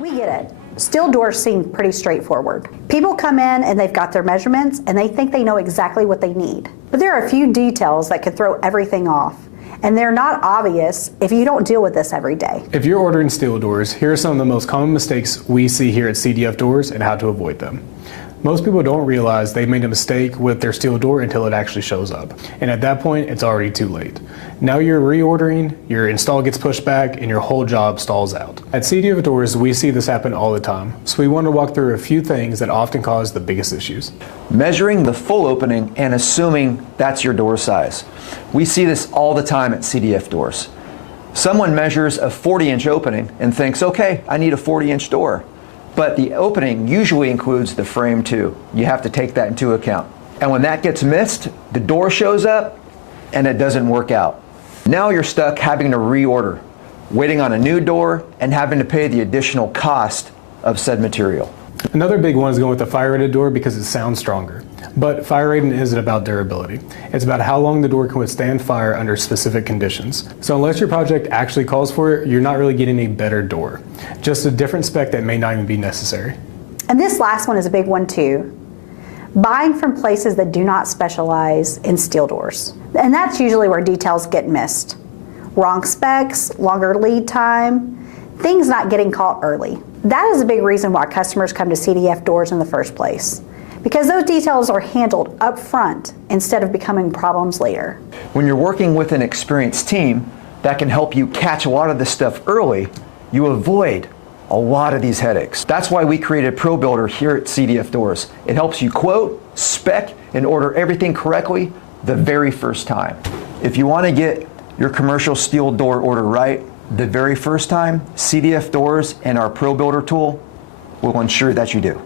We get it. Steel doors seem pretty straightforward. People come in and they've got their measurements and they think they know exactly what they need. But there are a few details that can throw everything off. And they're not obvious if you don't deal with this every day. If you're ordering steel doors, here are some of the most common mistakes we see here at CDF Doors and how to avoid them. Most people don't realize they made a mistake with their steel door until it actually shows up. And at that point, it's already too late. Now you're reordering, your install gets pushed back, and your whole job stalls out. At CDF Doors, we see this happen all the time, so we want to walk through a few things that often cause the biggest issues. Measuring the full opening and assuming that's your door size. We see this all the time at CDF Doors. Someone measures a 40-inch opening and thinks, okay, I need a 40-inch door. But the opening usually includes the frame too. You have to take that into account. And when that gets missed, the door shows up and it doesn't work out. Now you're stuck having to reorder, waiting on a new door and having to pay the additional cost of said material. Another big one is going with the fire-rated door because it sounds stronger. But fire rating isn't about durability. It's about how long the door can withstand fire under specific conditions. So unless your project actually calls for it, you're not really getting a better door. Just a different spec that may not even be necessary. And this last one is a big one too. Buying from places that do not specialize in steel doors. And that's usually where details get missed. Wrong specs, longer lead time, things not getting caught early. That is a big reason why customers come to CDF Doors in the first place, because those details are handled up front instead of becoming problems later. When you're working with an experienced team that can help you catch a lot of this stuff early, you avoid a lot of these headaches. That's why we created Pro Builder here at CDF Doors. It helps you quote, spec, and order everything correctly the very first time. If you want to get your commercial steel door order right the very first time, CDF Doors and our Pro Builder tool will ensure that you do.